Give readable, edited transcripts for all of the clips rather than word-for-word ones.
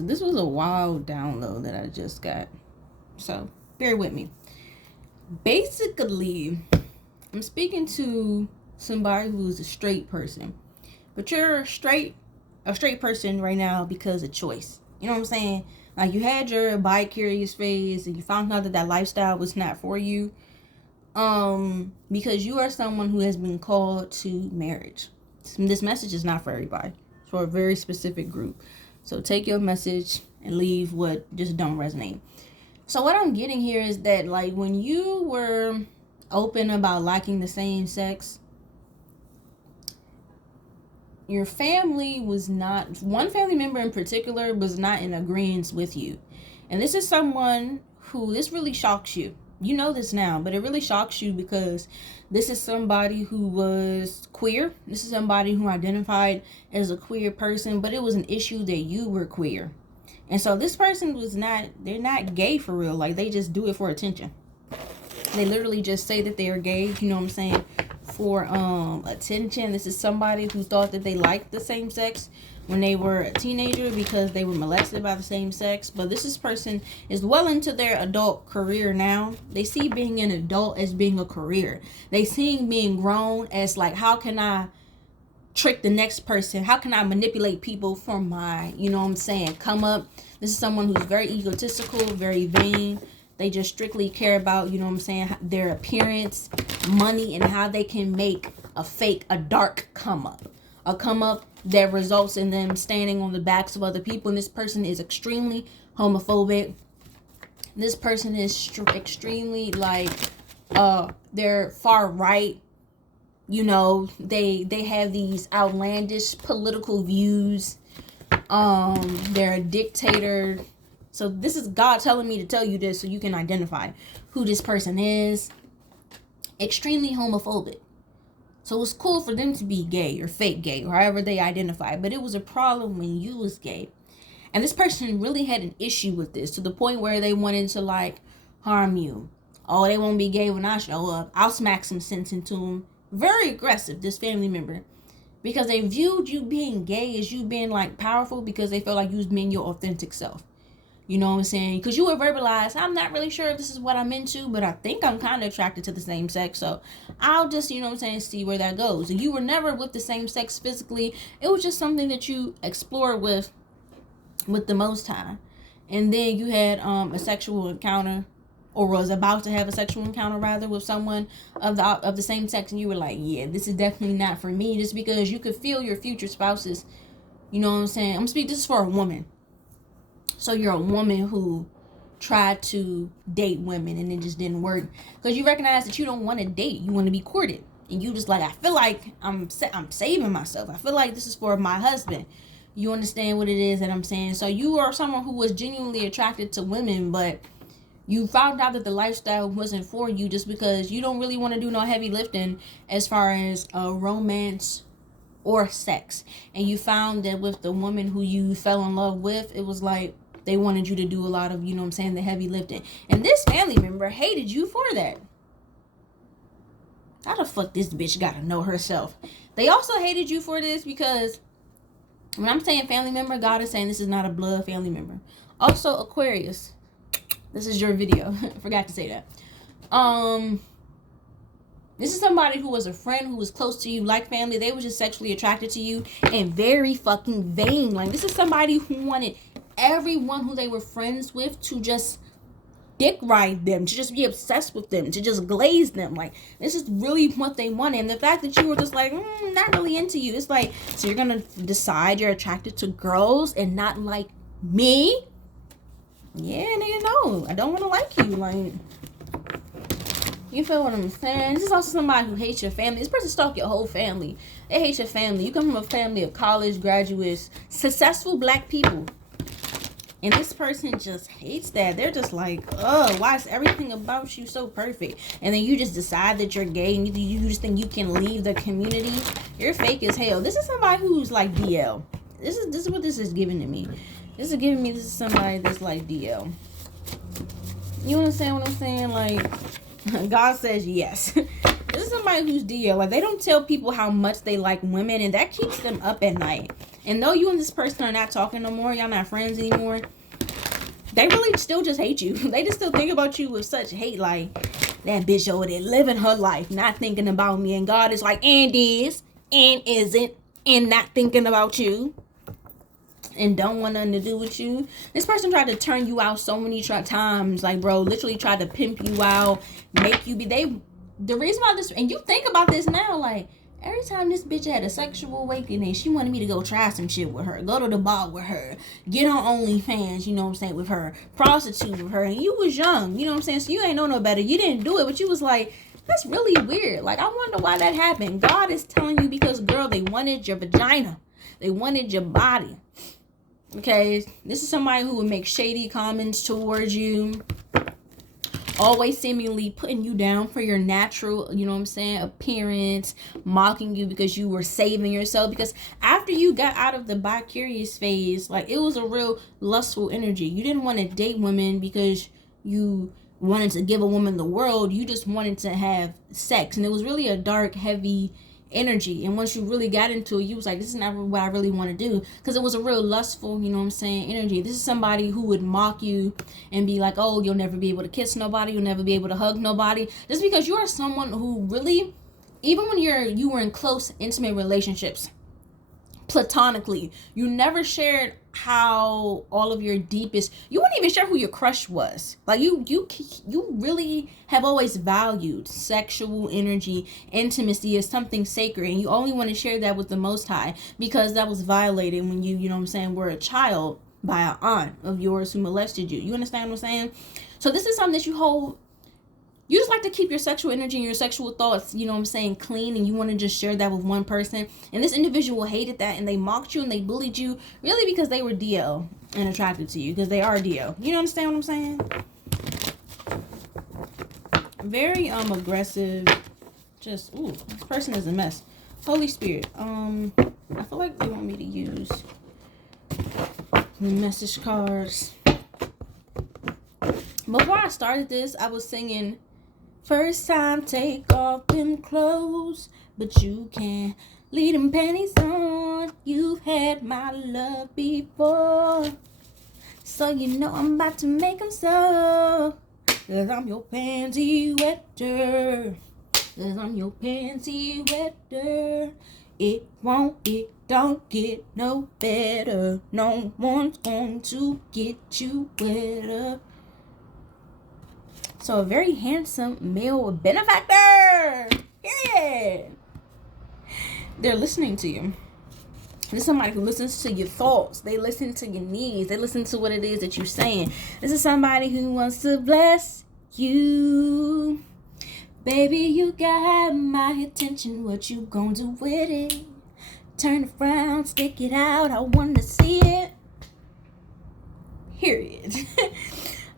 so this was a wild download that I just got. So bear with me. Basically, I'm speaking to somebody who's a straight person, but you're a straight person right now because of choice. You know what I'm saying? Like, you had your bi-curious phase and you found out that lifestyle was not for you. Because you are someone who has been called to marriage. This message is not for everybody. It's for a very specific group. So take your message and leave what just don't resonate. So what I'm getting here is that, like, when you were open about liking the same sex, your family was not, one family member in particular was not in agreement with you. And this is someone who, this really shocks you. You know this now, but it really shocks you because this is somebody who was queer. This is somebody who identified as a queer person, but it was an issue that you were queer. And so this person was not, they're not gay for real. Like, they just do it for attention. They literally just say that they are gay, you know what I'm saying, for attention. This is somebody who thought that they liked the same sex when they were a teenager because they were molested by the same sex. But this person is well into their adult career now. They see being an adult as being a career. They see being grown as, like, how can I trick the next person? How can I manipulate people for my, you know what I'm saying, come up? This is someone who's very egotistical, very vain. They just strictly care about, you know what I'm saying, their appearance, money, and how they can make a dark come up. A come up that results in them standing on the backs of other people. And this person is extremely homophobic. This person is extremely, like, they're far right. You know, they have these outlandish political views. They're a dictator. So this is God telling me to tell you this so you can identify who this person is. Extremely homophobic. So it's cool for them to be gay or fake gay or however they identify. But it was a problem when you was gay. And this person really had an issue with this to the point where they wanted to, like, harm you. Oh, they won't be gay when I show up. I'll smack some sense into them. Very aggressive, this family member. Because they viewed you being gay as you being, like, powerful because they felt like you was being your authentic self. You know what I'm saying? Because you were verbalized, I'm not really sure if this is what I'm into, but I think I'm kind of attracted to the same sex. So I'll just, you know what I'm saying, see where that goes. And you were never with the same sex physically. It was just something that you explored with the Most High. And then you had a sexual encounter, or was about to have a sexual encounter rather, with someone of the same sex. And you were like, yeah, this is definitely not for me. Just because you could feel your future spouses, you know what I'm saying? This is for a woman. So you're a woman who tried to date women and it just didn't work because you recognize that you don't want to date. You want to be courted. And you just like, I feel like I'm saving myself. I feel like this is for my husband. You understand what it is that I'm saying? So you are someone who was genuinely attracted to women, but you found out that the lifestyle wasn't for you just because you don't really want to do no heavy lifting as far as romance or sex. And you found that with the woman who you fell in love with, it was like they wanted you to do a lot of, you know what I'm saying, the heavy lifting. And this family member hated you for that. How the fuck this bitch gotta know herself? They also hated you for this because when I'm saying family member, God is saying this is not a blood family member. Also, Aquarius, this is your video. Forgot to say that. This is somebody who was a friend, who was close to you, like family. They were just sexually attracted to you and very fucking vain. Like, this is somebody who wanted everyone who they were friends with to just dick ride them, to just be obsessed with them, to just glaze them. Like, this is really what they wanted. And the fact that you were just like, not really into you. It's like, so you're gonna decide you're attracted to girls and not like me? Yeah, nigga, no. I don't want to like you. Like, you feel what I'm saying? This is also somebody who hates your family. This person stalked your whole family. They hate your family. You come from a family of college graduates, successful black people. And this person just hates that. They're just like, oh, why is everything about you so perfect? And then you just decide that you're gay and you just think you can leave the community. You're fake as hell. This is somebody who's like DL. This is what this is giving to me. This is somebody that's like DL. You understand what I'm saying? Like, God says yes. This is somebody who's DL. Like, they don't tell people how much they like women, and that keeps them up at night. And though you and this person are not talking no more, y'all not friends anymore, they really still just hate you. They just still think about you with such hate, like, that bitch over there living her life, not thinking about me. And God is like, and is, and isn't, and not thinking about you, and don't want nothing to do with you. This person tried to turn you out so many times, like, bro, literally tried to pimp you out, make you be, the reason why this, and you think about this now, like, every time this bitch had a sexual awakening, she wanted me to go try some shit with her, go to the bar with her, get on OnlyFans, you know what I'm saying, with her, prostitute with her. And you was young, you know what I'm saying, so you ain't know no better. You didn't do it, but you was like, that's really weird. Like, I wonder why that happened. God is telling you, because, girl, they wanted your vagina. They wanted your body. Okay, this is somebody who would make shady comments towards you, always seemingly putting you down for your natural, you know what I'm saying, appearance, mocking you because you were saving yourself. Because after you got out of the bi-curious phase, like, it was a real lustful energy. You didn't want to date women because you wanted to give a woman the world. You just wanted to have sex, and it was really a dark, heavy energy. And once you really got into it, you was like, this is not what I really want to do, because it was a real lustful, you know what I'm saying, energy. This is somebody who would mock you and be like, oh, you'll never be able to kiss nobody, you'll never be able to hug nobody, just because you are someone who really, even when you were in close, intimate relationships, platonically, you never shared how all of your deepest, you wouldn't even share who your crush was. Like, you really have always valued sexual energy, intimacy as something sacred, and you only want to share that with the Most High, because that was violated when you know what I'm saying, were a child by an aunt of yours who molested you. You understand what I'm saying? So this is something that you hold. You just like to keep your sexual energy and your sexual thoughts, you know what I'm saying, clean, and you want to just share that with one person. And this individual hated that, and they mocked you and they bullied you, really because they were DL and attracted to you, because they are DL. You understand what I'm saying? Very aggressive. Just, ooh, this person is a mess. Holy Spirit. I feel like they want me to use the message cards. Before I started this, I was singing, first time take off them clothes, but you can't leave them panties on. You've had my love before, so you know I'm about to make them so. Cause I'm your pansy wetter. Cause I'm your pansy wetter. It don't get no better. No one's going to get you wetter. So a very handsome male benefactor. Period. They're listening to you. This is somebody who listens to your thoughts. They listen to your needs. They listen to what it is that you're saying. This is somebody who wants to bless you. Baby, you got my attention. What you gonna do with it? Turn it around, stick it out. I want to see it. Period.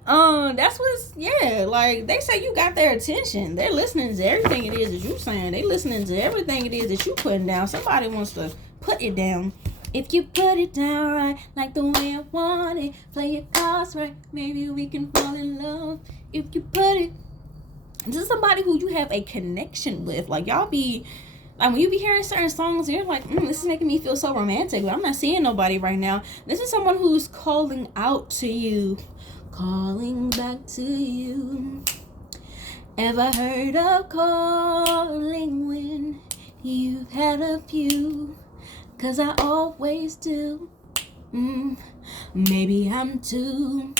That's what's, yeah, like, they say you got their attention. They're listening to everything it is that you saying. They listening to everything it is that you putting down. Somebody wants to put it down. If you put it down right, like the way I want it, play your cards right, maybe we can fall in love. If you put it, this is somebody who you have a connection with. Like, y'all be, like, when you be hearing certain songs, you're like, this is making me feel so romantic, but I'm not seeing nobody right now. This is someone who's calling out to you. Calling back to you. Ever heard of calling when you've had a few? Cause I always do. Maybe I'm too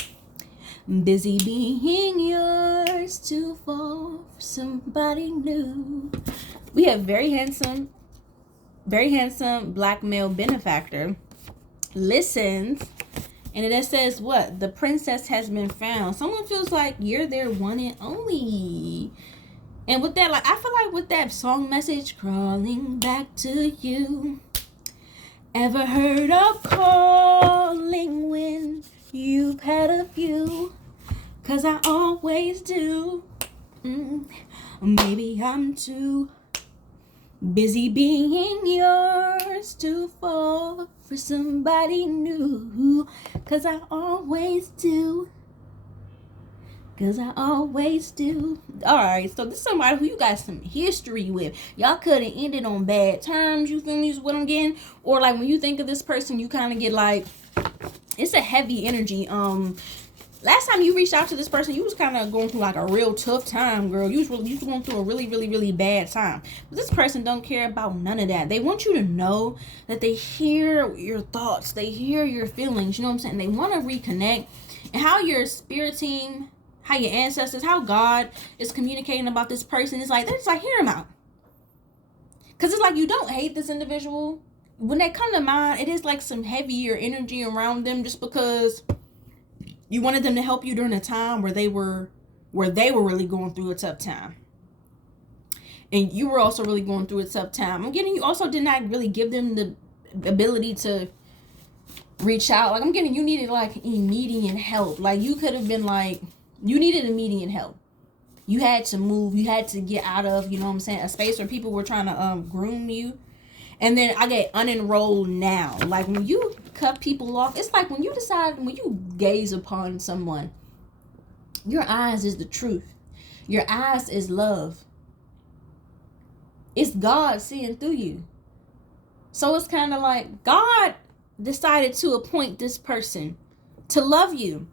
busy being yours to fall for somebody new. We have very handsome black male benefactor. Listens. And it says what? The princess has been found. Someone feels like you're their one and only. And with that, like, I feel like with that song message, crawling back to you. Ever heard of calling when you've had a few? Cause I always do. Maybe I'm too busy being yours to fall for somebody new. Cause I always do. Cause I always do. Alright, so this is somebody who you got some history with. Y'all could have ended on bad terms, you feel me, is what I'm getting? Or like when you think of this person, you kind of get like, it's a heavy energy. Last time you reached out to this person, you was kind of going through like a real tough time, girl. You was going through a really bad time. But this person don't care about none of that. They want you to know that they hear your thoughts. They hear your feelings. You know what I'm saying? They want to reconnect. And how your spirit team, how your ancestors, how God is communicating about this person, it's like, they're just like, hear him out. Because it's like, you don't hate this individual. When they come to mind, it is like some heavier energy around them just because you wanted them to help you during a time where they were really going through a tough time. And you were also really going through a tough time. I'm getting you also did not really give them the ability to reach out. Like I'm getting you needed like immediate help. Like you could have been like, you needed immediate help. You had to move. You had to get out of, you know what I'm saying, a space where people were trying to groom you. And then I get unenrolled now. Like when you cut people off, it's like when you gaze upon someone, your eyes is the truth. Your eyes is love. It's God seeing through you. So it's kind of like God decided to appoint this person to love you.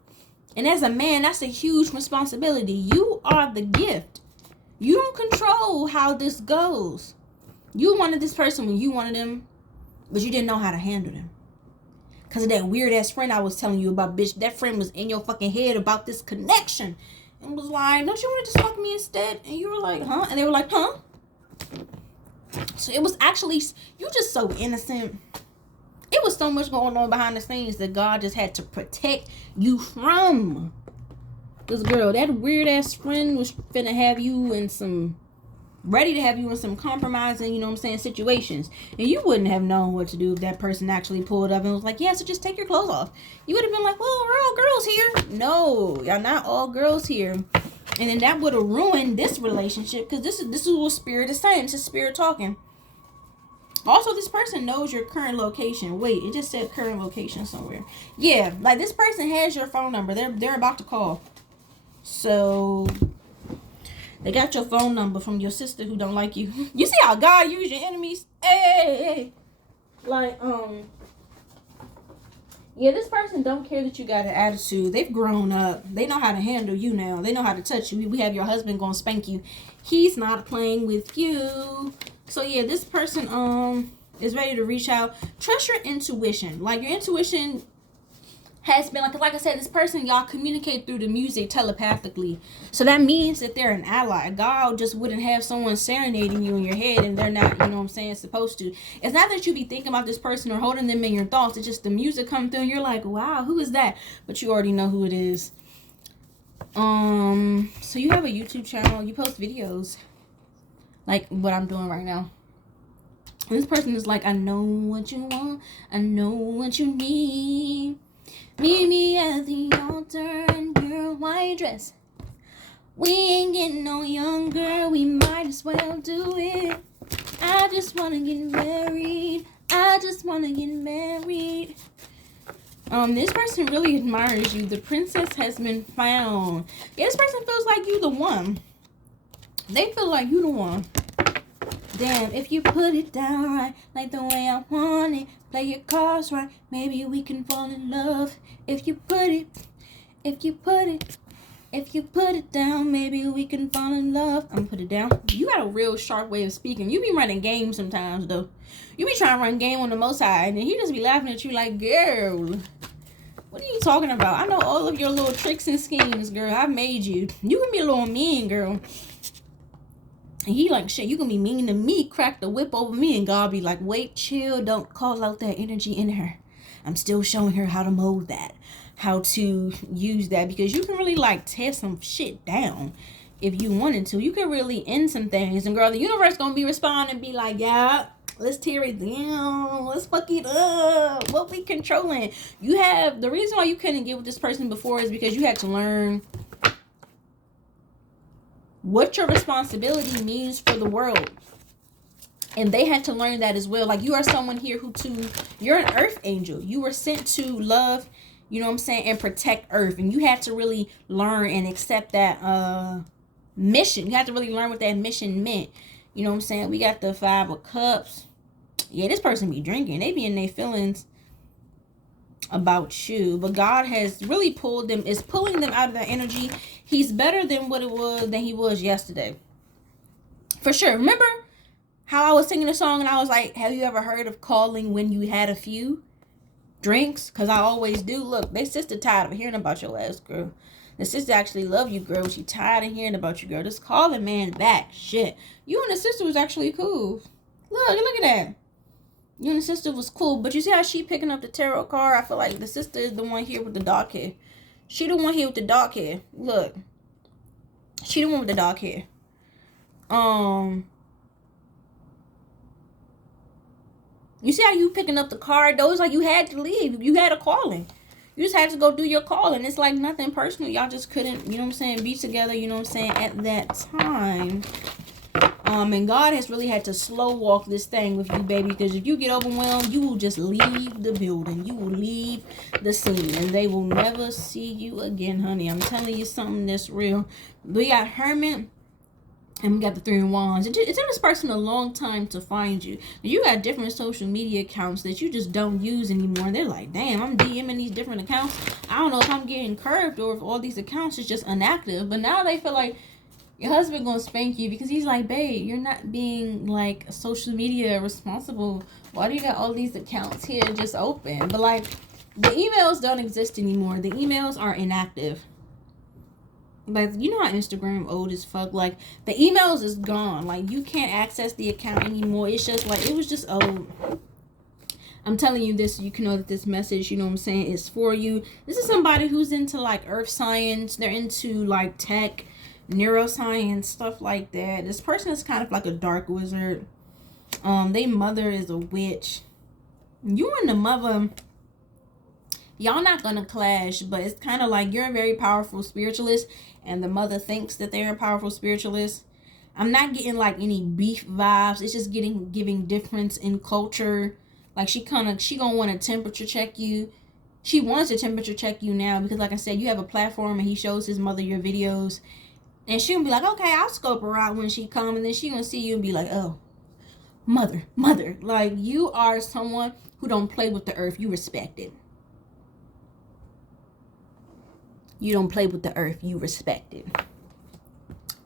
And as a man, that's a huge responsibility. You are the gift. You don't control how this goes. You wanted this person when you wanted them, but you didn't know how to handle them. Because of that weird ass friend I was telling you about, bitch. That friend was in your fucking head about this connection. And was like, don't you want to just fuck me instead? And you were like, huh? And they were like, huh? So it was actually, you just so innocent. It was so much going on behind the scenes that God just had to protect you from. This girl, that weird ass friend was finna have you in some, ready to have you in some compromising, you know what I'm saying, situations. And you wouldn't have known what to do if that person actually pulled up and was like, yeah, so just take your clothes off. You would have been like, well, we're all girls here. No, y'all not all girls here. And then that would have ruined this relationship, because this is what spirit is saying. This is spirit talking. Also, this person knows your current location. Wait, it just said current location somewhere. Yeah, like this person has your phone number. They're about to call. So they got your phone number from your sister who don't like you. You see how God used your enemies? Hey. Like, yeah, this person don't care that you got an attitude. They've grown up. They know how to handle you now. They know how to touch you. We have your husband gonna spank you. He's not playing with you. So yeah, this person is ready to reach out. Trust your intuition. Like your intuition has been like I said, this person, y'all communicate through the music telepathically. So that means that they're an ally. God just wouldn't have someone serenading you in your head and they're not, you know what I'm saying, supposed to. It's not that you be thinking about this person or holding them in your thoughts. It's just the music come through and you're like, wow, who is that? But you already know who it is. So you have a YouTube channel. You post videos like what I'm doing right now. And this person is like, I know what you want. I know what you need. Meet me at the altar in your white dress. We ain't getting no younger. We might as well do it. I just want to get married. I just want to get married. This person really admires you. The princess has been found. Yeah, this person feels like you the one. They feel like you the one. Damn, if you put it down right, like the way I want it, play your cards right, maybe we can fall in love. If you put it down, maybe we can fall in love. I'm gonna put it down. You got a real sharp way of speaking. You be running games sometimes, though. You be trying to run game on the Most High, and then he just be laughing at you like, girl, what are you talking about? I know all of your little tricks and schemes, girl. I made you. You can be a little mean, girl. And he like, shit, you gonna be mean to me, crack the whip over me, and God be like, wait, chill, don't call out that energy in her. I'm still showing her how to mold that, how to use that, because you can really like tear some shit down if you wanted to. You can really end some things, and girl, the universe gonna be responding and be like, yeah, let's tear it down, let's fuck it up, what we controlling. You have, the reason why you couldn't get with this person before is because you had to learn what your responsibility means for the world. And they had to learn that as well. Like, you are someone here who, too, you're an earth angel. You were sent to love you know what I'm saying, and protect Earth. And you had to really learn and accept that mission. You had to really learn what that mission meant. You know what I'm saying? We got the 5 of Cups. Yeah, this person be drinking. They be in their feelings about you, but God has really pulling them out of that energy. He's better than he was yesterday, for sure. Remember how I was singing a song and I was like, have you ever heard of calling when you had a few drinks? Because I always do. Look, they sister tired of hearing about your ass, girl. The sister actually love you, girl. She tired of hearing about you, girl. Just call the man back. Shit, you and the sister was actually cool. Look at that. You and the sister was cool, but you see how she picking up the tarot card? I feel like the sister is the one here with the dark hair. She the one here with the dark hair. Look. She the one with the dark hair. You see how you picking up the card? Those like you had to leave. You had a calling. You just had to go do your calling. It's like nothing personal. Y'all just couldn't, you know what I'm saying, be together, you know what I'm saying, at that time. And God has really had to slow walk this thing with you, baby, because if you get overwhelmed, you will just leave the building. You will leave the scene, and they will never see you again, honey. I'm telling you something that's real. We got Hermit, and we got the 3 of Wands. It took this person a long time to find you. You got different social media accounts that you just don't use anymore. And they're like, damn, I'm DMing these different accounts. I don't know if I'm getting curved or if all these accounts is just inactive. But now they feel like your husband gonna spank you because he's like, babe, you're not being like social media responsible. Why do you got all these accounts here just open? But like, the emails don't exist anymore. The emails are inactive. Like, you know how Instagram old as fuck? Like, the emails is gone. Like, you can't access the account anymore. It's just like, it was just old. I'm telling you this so you can know that this message, you know what I'm saying, is for you. This is somebody who's into like earth science. They're into like tech, neuroscience, stuff like that. This person is kind of like a dark wizard. Their mother is a witch. You and the mother, y'all not gonna clash, but it's kind of like you're a very powerful spiritualist and the mother thinks that they're a powerful spiritualist. I'm not getting like any beef vibes. It's just giving difference in culture. Like she gonna want to temperature check you. She wants to temperature check you now because, like I said, you have a platform and he shows his mother your videos. And she'll be like, okay, I'll scope her out when she come. And then she gonna see you and be like, oh, mother. Like, you are someone who don't play with the earth. You respect it. You don't play with the earth. You respect it.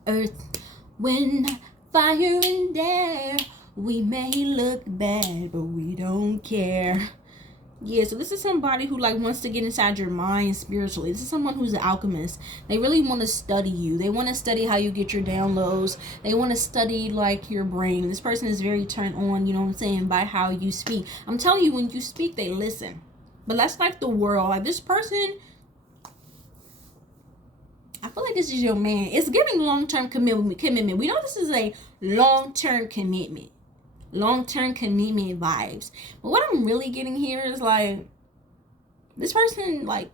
Earth, wind, fire, and air. We may look bad, but we don't care. Yeah, so this is somebody who like wants to get inside your mind spiritually. This is someone who's an alchemist. They really want to study you. They want to study how you get your downloads. They want to study like your brain. This person is very turned on, you know what I'm saying, by how you speak. I'm telling you, when you speak, they listen. But that's like the world. Like this person, I feel like this is your man. It's giving long-term commitment. We know this is a long-term commitment. Long-term commitment vibes. But what I'm really getting here is like this person like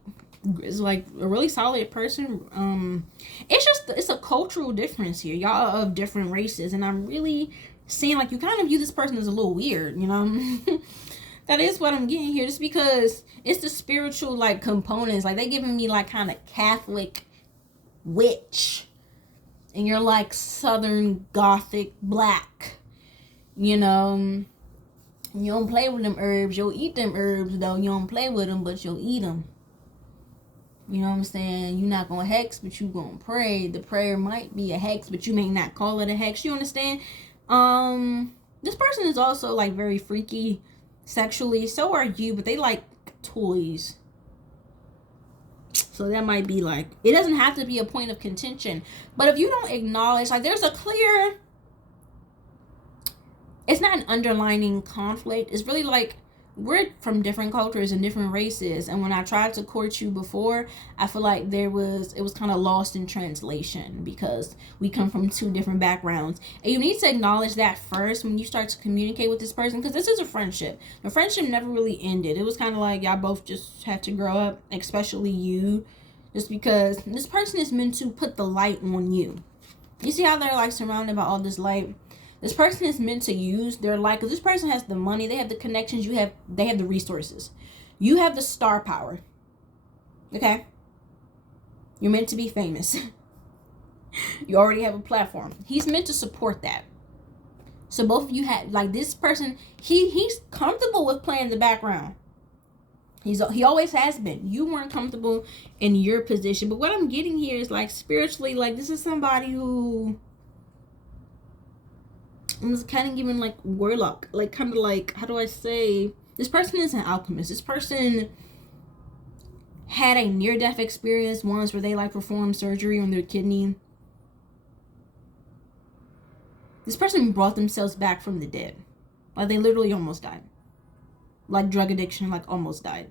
is like a really solid person. It's a cultural difference here. Y'all are of different races, and I'm really seeing like you kind of view this person as a little weird, you know. That is what I'm getting here, just because it's the spiritual like components. Like they giving me like kind of Catholic witch, and you're like Southern Gothic black. You know, you don't play with them herbs. You'll eat them herbs, though. You don't play with them, but you'll eat them. You know what I'm saying? You're not going to hex, but you're going to pray. The prayer might be a hex, but you may not call it a hex. You understand? This person is also, like, very freaky sexually. So are you, but they like toys. So that might be, like, it doesn't have to be a point of contention. But if you don't acknowledge, like, there's a clear... It's not an underlining conflict. It's really like we're from different cultures and different races. And when I tried to court you before, I feel like it was kind of lost in translation because we come from 2 different backgrounds. And you need to acknowledge that first when you start to communicate with this person, because this is a friendship. The friendship never really ended. It was kind of like y'all both just had to grow up, especially you, just because this person is meant to put the light on you. You see how they're like surrounded by all this light? This person is meant to use their light, because this person has the money, they have the connections, they have the resources. You have the star power. Okay? You're meant to be famous. You already have a platform. He's meant to support that. So both of you had, like, this person, he's comfortable with playing the background. He always has been. You weren't comfortable in your position. But what I'm getting here is, like, spiritually, like, this is somebody who, I'm kind of giving, like, warlock, like, kind of like, how do I say, this person is an alchemist. This person had a near-death experience once where they, like, performed surgery on their kidney. This person brought themselves back from the dead. Like, they literally almost died. Like, drug addiction, like, almost died.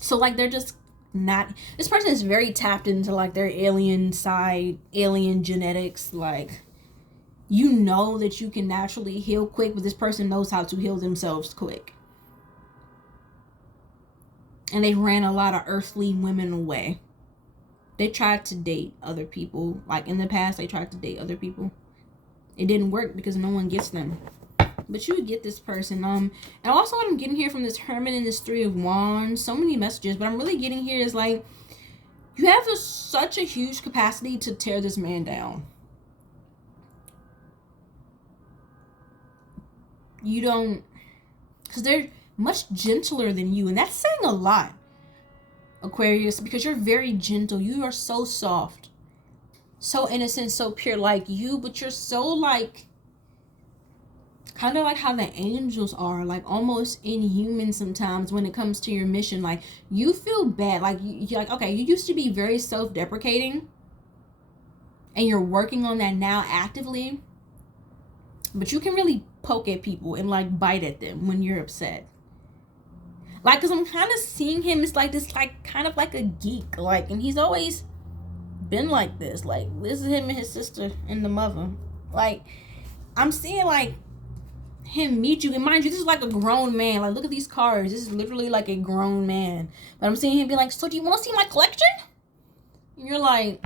So, like, they're just not, this person is very tapped into, like, their alien side, alien genetics. Like, you know that you can naturally heal quick, but this person knows how to heal themselves quick. And they ran a lot of earthly women away. They tried to date other people. Like, in the past, they tried to date other people. It didn't work because no one gets them. But you would get this person. And also what I'm getting here from this Hermit and this Three of Wands, so many messages, but I'm really getting here is, like, you have such a huge capacity to tear this man down. You don't, because they're much gentler than you, and that's saying a lot, Aquarius, because you're very gentle. You are so soft, so innocent, so pure, like you, but you're so, like, kind of like how the angels are, like almost inhuman sometimes when it comes to your mission. Like, you feel bad, like you're like, okay, you used to be very self-deprecating, and you're working on that now actively, but you can really poke at people and, like, bite at them when you're upset. Like, because I'm kind of seeing him as, like, this, like, kind of like a geek, like, and he's always been like this. Like, this is him and his sister and the mother. Like, I'm seeing, like, him meet you, and mind you, this is like a grown man. Like, look at these cards. This is literally like a grown man. But I'm seeing him be like, so do you want to see my collection? And you're like,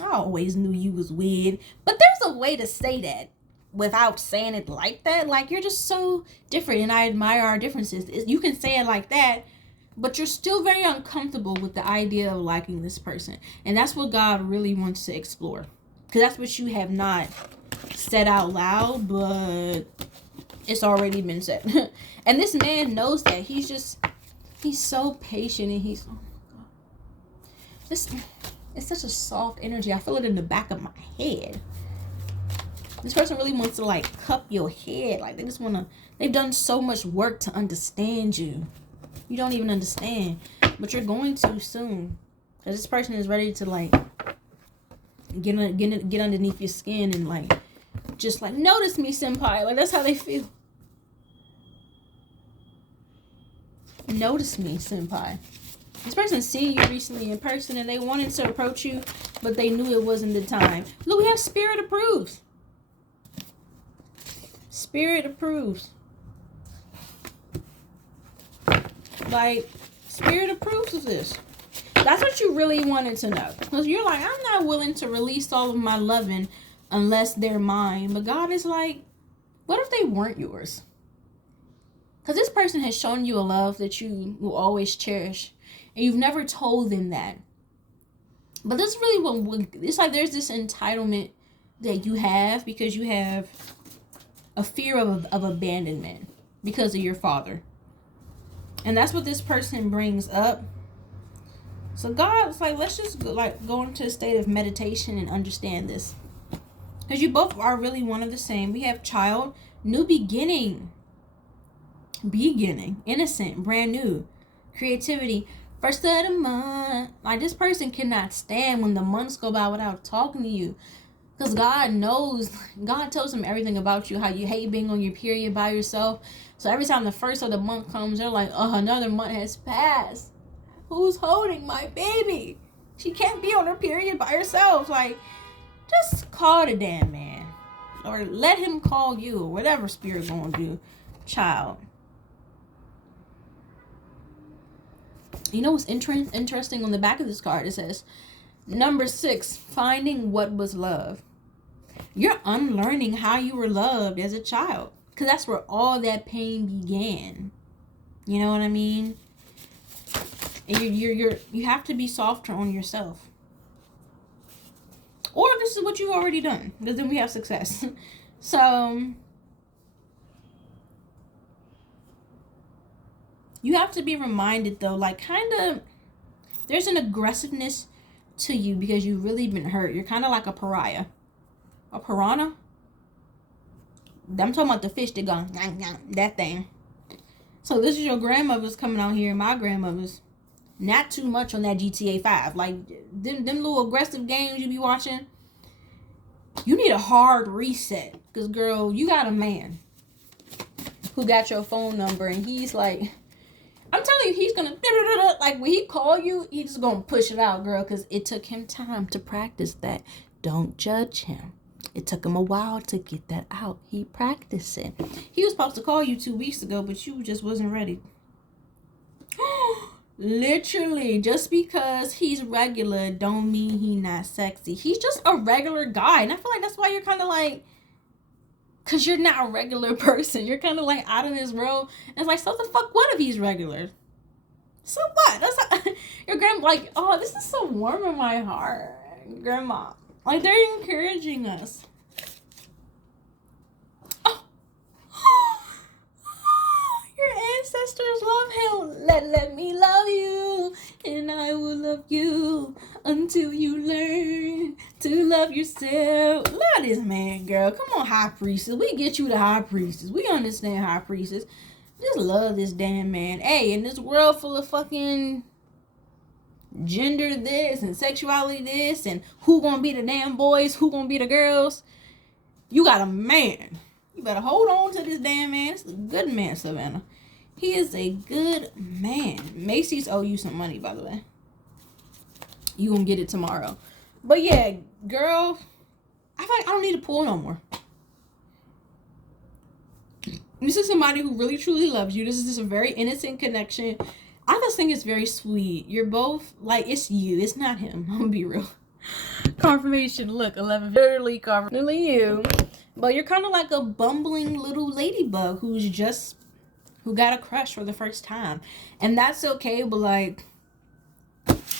I always knew you was weird. But there's a way to say that without saying it like that. Like, you're just so different, and I admire our differences. You can say it like that, but you're still very uncomfortable with the idea of liking this person. And that's what God really wants to explore, because that's what you have not said out loud, but it's already been said. And this man knows that. He's so patient, and he's, oh my God, it's such a soft energy. I feel it in the back of my head. This person really wants to, like, cup your head. Like, they've done so much work to understand you. You don't even understand, but you're going to soon, because this person is ready to, like, get underneath your skin and, like, just, like, notice me, senpai. Like, that's how they feel. Notice me, senpai. This person seen you recently in person, and they wanted to approach you, but they knew it wasn't the time. Look, we have Spirit approves. Spirit approves. Like, Spirit approves of this. That's what you really wanted to know. Because you're like, I'm not willing to release all of my loving unless they're mine. But God is like, what if they weren't yours? Because this person has shown you a love that you will always cherish, and you've never told them that. But this is really what it's like. There's this entitlement that you have because you have a fear of abandonment because of your father. And that's what this person brings up. So God's like, let's just go into a state of meditation and understand this. Because you both are really one of the same. We have child, new beginning, innocent, brand new, creativity, first of the month. Like, this person cannot stand when the months go by without talking to you. Because God knows, God tells them everything about you, how you hate being on your period by yourself. So every time the first of the month comes, they're like, oh, another month has passed. Who's holding my baby? She can't be on her period by herself. Like, just call the damn man. Or let him call you, or whatever spirit gonna do. Child. You know what's interesting on the back of this card? It says, number 6, finding what was love. You're unlearning how you were loved as a child. Because that's where all that pain began. You know what I mean? And you have to be softer on yourself. Or this is what you've already done, because then we have success. So you have to be reminded though, like kind of there's an aggressiveness to you because you've really been hurt. You're kind of like a pariah. A piranha? I'm talking about the fish that go, that thing. So this is your grandmother's coming out here, my grandmother's. Not too much on that GTA 5. Like, them little aggressive games you be watching, you need a hard reset. Because, girl, you got a man who got your phone number, and he's like, I'm telling you, he's going to, like, when he call you, he's just going to push it out, girl, because it took him time to practice that. Don't judge him. It took him a while to get that out. He practiced it. He was supposed to call you 2 weeks ago, but you just wasn't ready. Literally, just because he's regular don't mean he not sexy. He's just a regular guy. And I feel like that's why you're kind of like, because you're not a regular person. You're kind of like out of this world. And it's like, so the fuck, what if he's regular? So what? That's like, your grandma, like, oh, this is so warm in my heart. Grandma. Like, they're encouraging us. Ancestors love him. Let me love you, and I will love you until you learn to love yourself. Love this man, girl. Come on, high priestess. We get you the high priestess. We understand high priestess. Just love this damn man. Hey, in this world full of fucking gender this and sexuality this and who gonna be the damn boys, who gonna be the girls, you got a man. You better hold on to this damn man. It's a good man, Savannah. He is a good man. Macy's owe you some money, by the way. You gonna get it tomorrow. But yeah, girl, I feel like I don't need to pull no more. This is somebody who really truly loves you. This is just a very innocent connection. I just think it's very sweet. You're both like, it's you. It's not him. I'm gonna be real. Confirmation. Look, 11. Literally confirmation. You. But you're kind of like a bumbling little ladybug who got a crush for the first time. And that's okay, but like,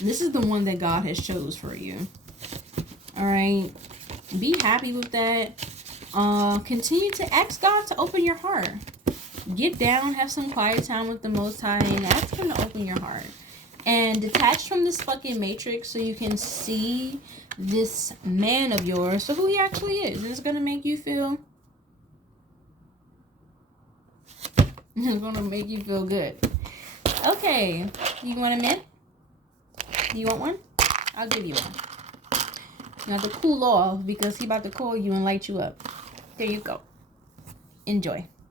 this is the one that God has chose for you. All right. Be happy with that. Continue to ask God to open your heart. Get down, have some quiet time with the Most High, and ask him to open your heart. And detach from this fucking matrix so you can see this man of yours, so who he actually is. It's gonna make you feel good. Okay, you want a mint? You want one? I'll give you one. You have to cool off because he about to call you and light you up. There you go. Enjoy.